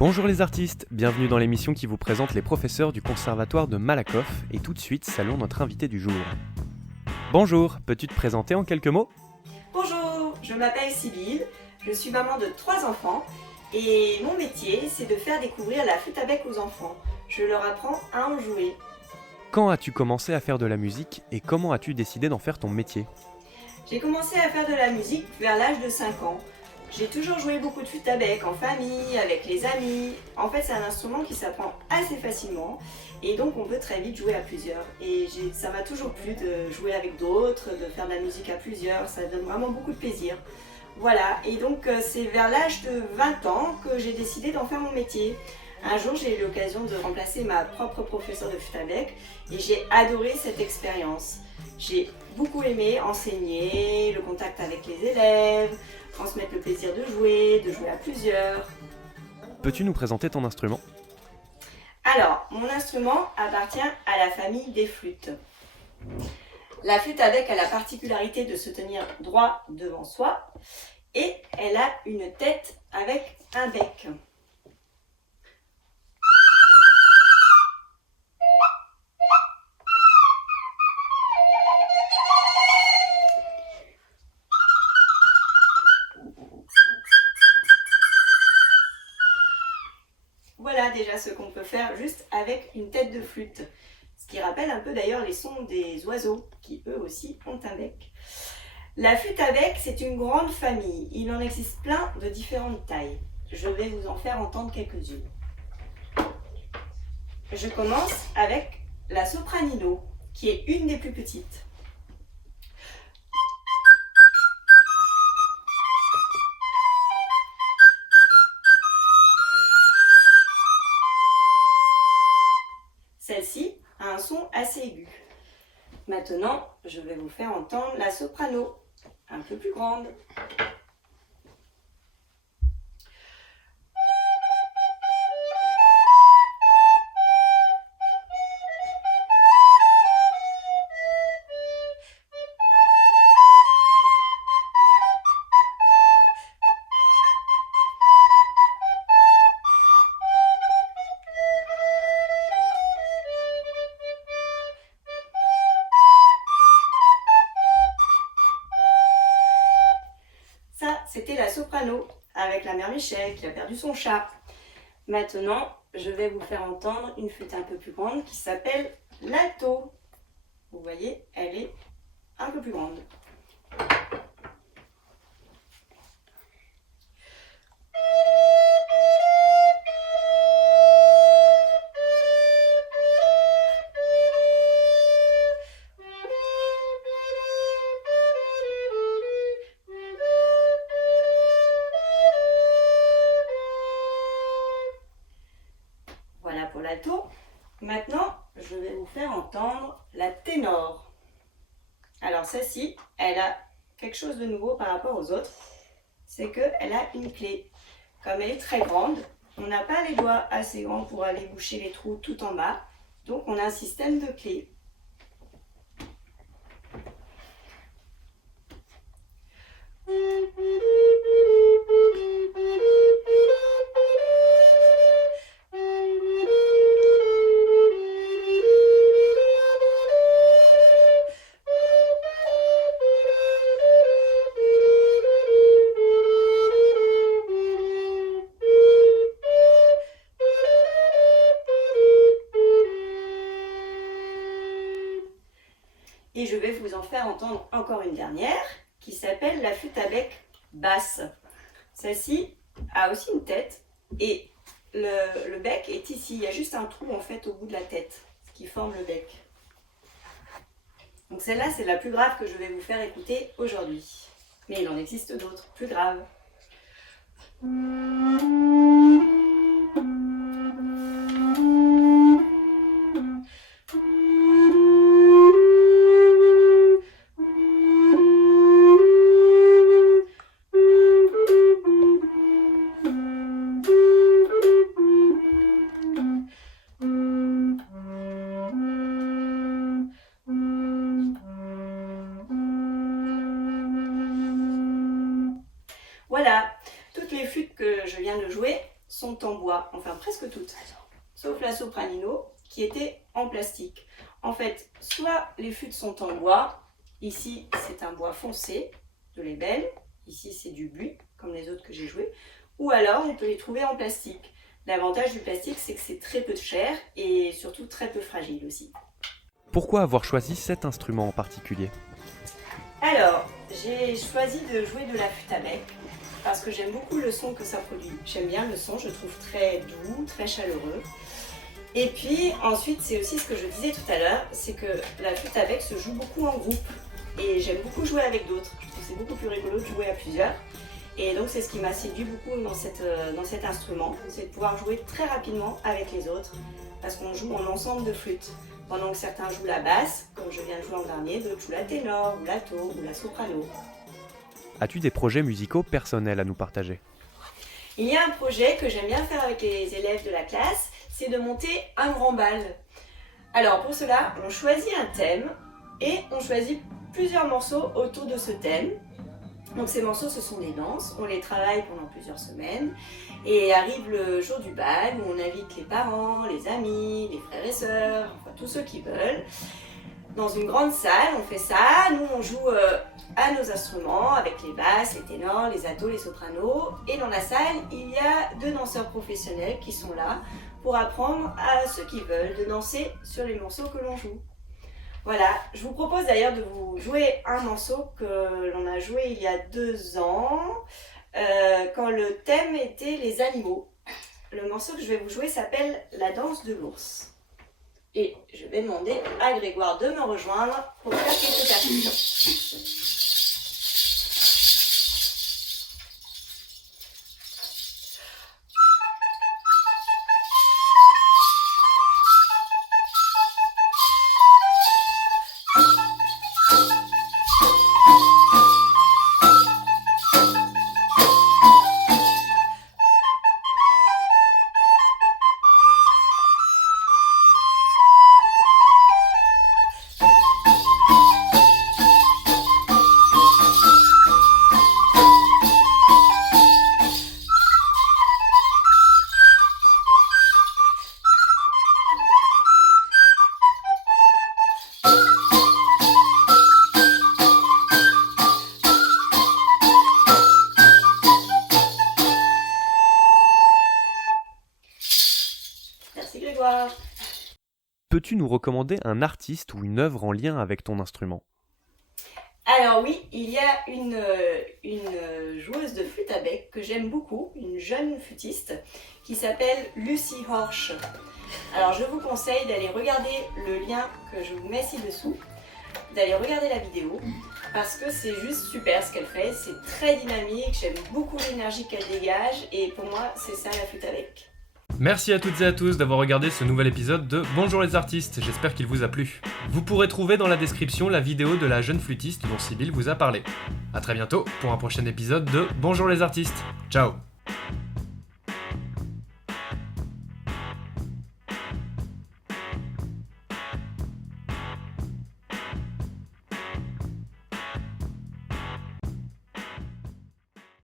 Bonjour les artistes, bienvenue dans l'émission qui vous présente les professeurs du conservatoire de Malakoff et tout de suite saluons notre invité du jour. Bonjour, peux-tu te présenter en quelques mots ? Bonjour, je m'appelle Sybille, je suis maman de 3 enfants et mon métier c'est de faire découvrir la flûte à bec aux enfants. Je leur apprends à en jouer. Quand as-tu commencé à faire de la musique et comment as-tu décidé d'en faire ton métier ? J'ai commencé à faire de la musique vers l'âge de 5 ans. J'ai toujours joué beaucoup de flûte à bec en famille, avec les amis. En fait, c'est un instrument qui s'apprend assez facilement et donc on peut très vite jouer à plusieurs. Et ça m'a toujours plu de jouer avec d'autres, de faire de la musique à plusieurs, ça donne vraiment beaucoup de plaisir. Voilà, et donc c'est vers l'âge de 20 ans que j'ai décidé d'en faire mon métier. Un jour, j'ai eu l'occasion de remplacer ma propre professeure de flûte à bec et j'ai adoré cette expérience. J'ai beaucoup aimé enseigner, le contact avec les élèves, transmettre le plaisir de jouer à plusieurs. Peux-tu nous présenter ton instrument ? Alors, mon instrument appartient à la famille des flûtes. La flûte à bec a la particularité de se tenir droit devant soi et elle a une tête avec un bec. Voilà déjà ce qu'on peut faire juste avec une tête de flûte. Ce qui rappelle un peu d'ailleurs les sons des oiseaux qui eux aussi ont un bec. La flûte à bec, c'est une grande famille. Il en existe plein de différentes tailles. Je vais vous en faire entendre quelques-unes. Je commence avec la sopranino, qui est une des plus petites. Celle-ci a un son assez aigu. Maintenant, je vais vous faire entendre la soprano, un peu plus grande. Ça, c'était la soprano, avec la mère Michel qui a perdu son chat. Maintenant, je vais vous faire entendre une flûte un peu plus grande qui s'appelle l'alto. Vous voyez, elle est un peu plus grande. Voilà pour l'alto. Maintenant, je vais vous faire entendre la ténor. Alors celle-ci, elle a quelque chose de nouveau par rapport aux autres. C'est qu'elle a une clé. Comme elle est très grande, on n'a pas les doigts assez grands pour aller boucher les trous tout en bas. Donc on a un système de clés. Et je vais vous en faire entendre encore une dernière qui s'appelle la flûte à bec basse. Celle-ci a aussi une tête et le bec est ici. Il y a juste un trou en fait au bout de la tête qui forme le bec. Donc celle-là, c'est la plus grave que je vais vous faire écouter aujourd'hui. Mais il en existe d'autres plus graves. Voilà, toutes les flûtes que je viens de jouer sont en bois, enfin presque toutes, sauf la sopranino qui était en plastique. En fait, soit les flûtes sont en bois, ici c'est un bois foncé de l'ébène, ici c'est du buis comme les autres que j'ai joués, ou alors on peut les trouver en plastique. L'avantage du plastique, c'est que c'est très peu cher et surtout très peu fragile aussi. Pourquoi avoir choisi cet instrument en particulier ? Alors, j'ai choisi de jouer de la flûte à bec parce que j'aime beaucoup le son que ça produit. J'aime bien le son, je le trouve très doux, très chaleureux. Et puis ensuite, c'est aussi ce que je disais tout à l'heure, c'est que la flûte à bec se joue beaucoup en groupe. Et j'aime beaucoup jouer avec d'autres. Je trouve que c'est beaucoup plus rigolo de jouer à plusieurs. Et donc c'est ce qui m'a séduit beaucoup dans cet instrument, c'est de pouvoir jouer très rapidement avec les autres, parce qu'on joue en ensemble de flûtes. Pendant que certains jouent la basse, comme je viens de jouer en dernier, d'autres jouent la ténor, ou l'alto, ou la soprano. As-tu des projets musicaux personnels à nous partager ? Il y a un projet que j'aime bien faire avec les élèves de la classe, c'est de monter un grand bal. Alors pour cela, on choisit un thème, et on choisit plusieurs morceaux autour de ce thème. Donc ces morceaux, ce sont des danses, on les travaille pendant plusieurs semaines et arrive le jour du bal où on invite les parents, les amis, les frères et sœurs, enfin tous ceux qui veulent. Dans une grande salle, on fait ça, nous on joue à nos instruments avec les basses, les ténors, les altos, les sopranos. Et dans la salle, il y a 2 danseurs professionnels qui sont là pour apprendre à ceux qui veulent de danser sur les morceaux que l'on joue. Voilà, je vous propose d'ailleurs de vous jouer un morceau que l'on a joué il y a 2 ans, quand le thème était les animaux. Le morceau que je vais vous jouer s'appelle La danse de l'ours. Et je vais demander à Grégoire de me rejoindre pour faire quelques percussions. Merci Grégoire. Peux-tu nous recommander un artiste ou une œuvre en lien avec ton instrument ? Alors oui, il y a une joueuse de flûte à bec que j'aime beaucoup, une jeune flûtiste, qui s'appelle Lucy Horsch. Alors je vous conseille d'aller regarder le lien que je vous mets ci-dessous, d'aller regarder la vidéo, parce que c'est juste super ce qu'elle fait, c'est très dynamique, j'aime beaucoup l'énergie qu'elle dégage, et pour moi c'est ça la flûte à bec. Merci à toutes et à tous d'avoir regardé ce nouvel épisode de Bonjour les artistes, j'espère qu'il vous a plu. Vous pourrez trouver dans la description la vidéo de la jeune flûtiste dont Sybille vous a parlé. A très bientôt pour un prochain épisode de Bonjour les artistes. Ciao.